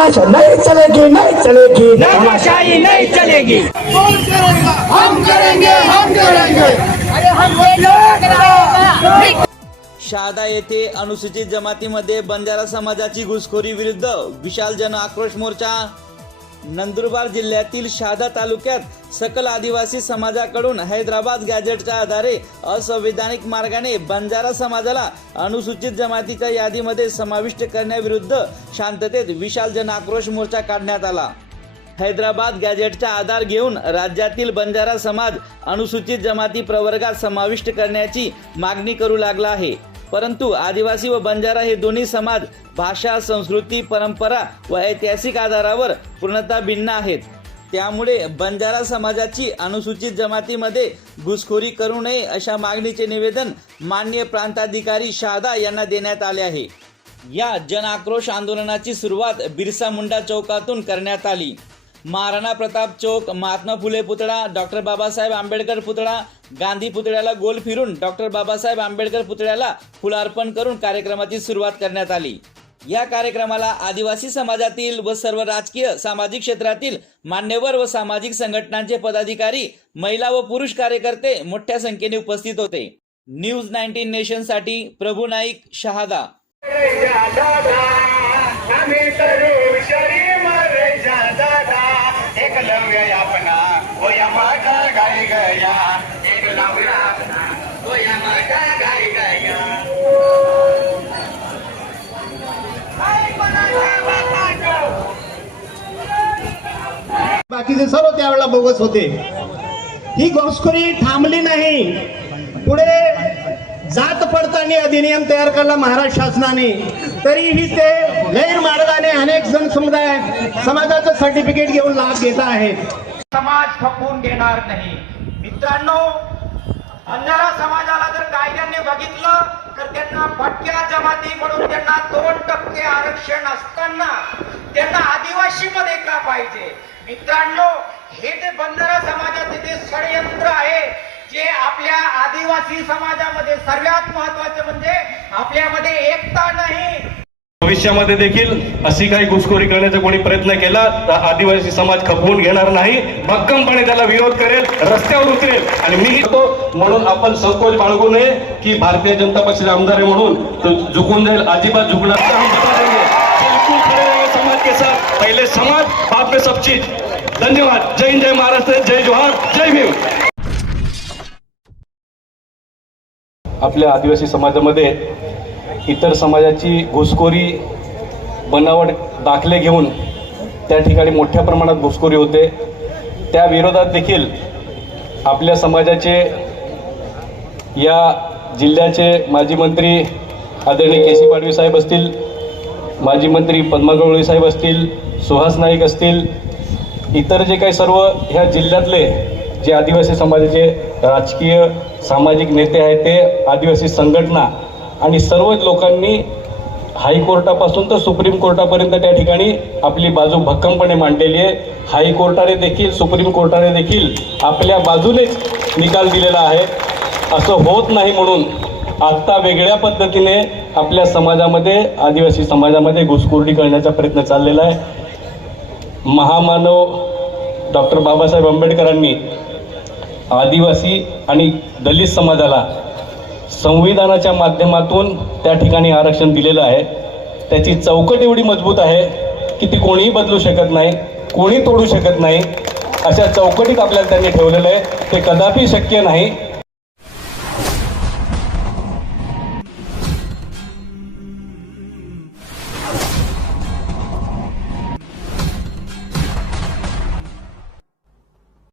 तानाशाही नहीं चलेगी नहीं चलेगी। तानाशाही नहीं चलेगी। हम करेंगे हम करेंगे। शहादा येथे अनुसूचित जमातीमध्ये बंजारा समाजाची घुसखोरी विरुद्ध विशाल जन आक्रोश मोर्चा नंदुरबार जिल्ह्यातील शहादा तालुक्यात सकल आदिवासी समाजाकडून हैदराबाद गॅजेटच्या आधारे असंवैधानिक मार्गाने बंजारा समाजाला अनुसूचित जमातीच्या यादीमध्ये समाविष्ट करण्याविरुद्ध शांततेत विशाल जन आक्रोश मोर्चा काढण्यात आला. हैदराबाद गॅजेटचा आधार घेऊन राज्यातील बंजारा समाज अनुसूचित जमाती प्रवर्गात समाविष्ट करण्याची मागणी करू लागला आहे. परंतु आदिवासी व बंजारा हे दोन्ही समाज भाषा संस्कृती परंपरा व ऐतिहासिक आधारावर पूर्णतः भिन्न आहेत. त्यामुळे बंजारा समाजाची अनुसूचित जमातीमध्ये घुसखोरी करू नये अशा मागणीचे निवेदन मान्य प्रांताधिकारी शहादा यांना देण्यात आले आहे. या जन आक्रोश आंदोलनाची सुरुवात बिरसा मुंडा चौकातून करण्यात आली. महाराणा प्रताप चौक महात्मा फुले पुतळा डॉक्टर बाबासाहेब आंबेडकर पुतळा गांधी पुतळ्याला गोल फिरून डॉक्टर बाबासाहेब आंबेडकर पुतळ्याला फुलार्पण करून कार्यक्रमाची सुरुवात करण्यात आली. या कार्यक्रमाला आदिवासी समाजातील व सर्व राजकीय सामाजिक क्षेत्रातील मान्यवर व सामाजिक संघटनांचे पदाधिकारी महिला व पुरुष कार्यकर्ते मोठ्या संख्येने उपस्थित होते. न्यूज नाईन्टीन नेशनसाठी प्रभू नाईक शहादा. गाई गया। एक गाई गया। बाकीचे सर्व त्यावेळेला बोगस होते ही घोषखोरी थांबली नाही. पुढे जात पडताळणी अधिनियम तयार केला महाराष्ट्र शासनाने तरीही ते गैरमार्गाने अनेक जण समुदाय समाजाचं सर्टिफिकेट घेऊन लाभ घेत आहेत समाज खपवून घेणार नाही. मित्रांनो अंधारा समाजाला जर कायद्याने बघितलं तर त्यांना भटक्या जमाती म्हणून त्यांना दोन टक्के आरक्षण असताना त्यांना आदिवासी मध्ये का पाहिजे? मित्रांनो हे जे बंधारा समाजाचे जे षडयंत्र आहे जे आपल्या आदिवासी समाजामध्ये सर्वात महत्त्वाचे म्हणजे आपल्यामध्ये एकता नाही. भविष्यामध्ये देखील अशी काही घुसखोरी करण्याचा कोणी प्रयत्न केला तर आदिवासी समाज खपवून घेणार नाही. भक्कमपणे त्याला विरोध करेल रस्त्यावर उतरेल. आणि मी तो म्हणून आपण संकोच बाळगू नये की भारतीय जनता पक्षाचे आमदार आहे म्हणून तो झुकून जाईल अजिबात झुकणार समाज के साथ पहिले समाज बाद में सब चीज धन्यवाद. जय हिंद जय महाराष्ट्र जय जोहार जय भीम. आपल्या आदिवासी समाजामध्ये इतर समाजाची घुसखोरी बनावट दाखले घेऊन त्या ठिकाणी मोठ्या प्रमाणात घुसखोरी होते. त्या विरोधात देखील आपल्या समाजाचे या जिल्ह्याचे माजी मंत्री आदरणीय के सी पाडवी साहेब असतील माजी मंत्री पद्मा गवळी साहेब असतील सुहास नाईक असतील इतर जे काही सर्व ह्या जिल्ह्यातले जे आदिवासी समाजाचे राजकीय सामाजिक नेते आहेत ते आदिवासी संघटना आणि सर्वच लोकांनी हायकोर्टापासून तर सुप्रीम कोर्टापर्यंत त्या ठिकाणी आपली बाजू भक्कमपणे मांडलेली आहे. हायकोर्टाने देखील सुप्रीम कोर्टाने देखील आपल्या बाजूनेच निकाल दिलेला आहे. असं होत नाही म्हणून आत्ता वेगळ्या पद्धतीने आपल्या समाजामध्ये आदिवासी समाजामध्ये घुसखोरी करण्याचा प्रयत्न चाललेला आहे. महामानव डॉक्टर बाबासाहेब आंबेडकरांनी आदिवासी आणि दलित समाजाला संविधानाच्या माध्यमातून त्या ठिकाणी आरक्षण दिलेलं आहे. त्याची चौकट एवढी मजबूत आहे की ती कोणीही बदलू शकत नाही कोणी तोडू शकत नाही. अशा चौकटीत आपल्याला त्यांनी ठेवलेलं आहे. ते कदापि शक्य नाही.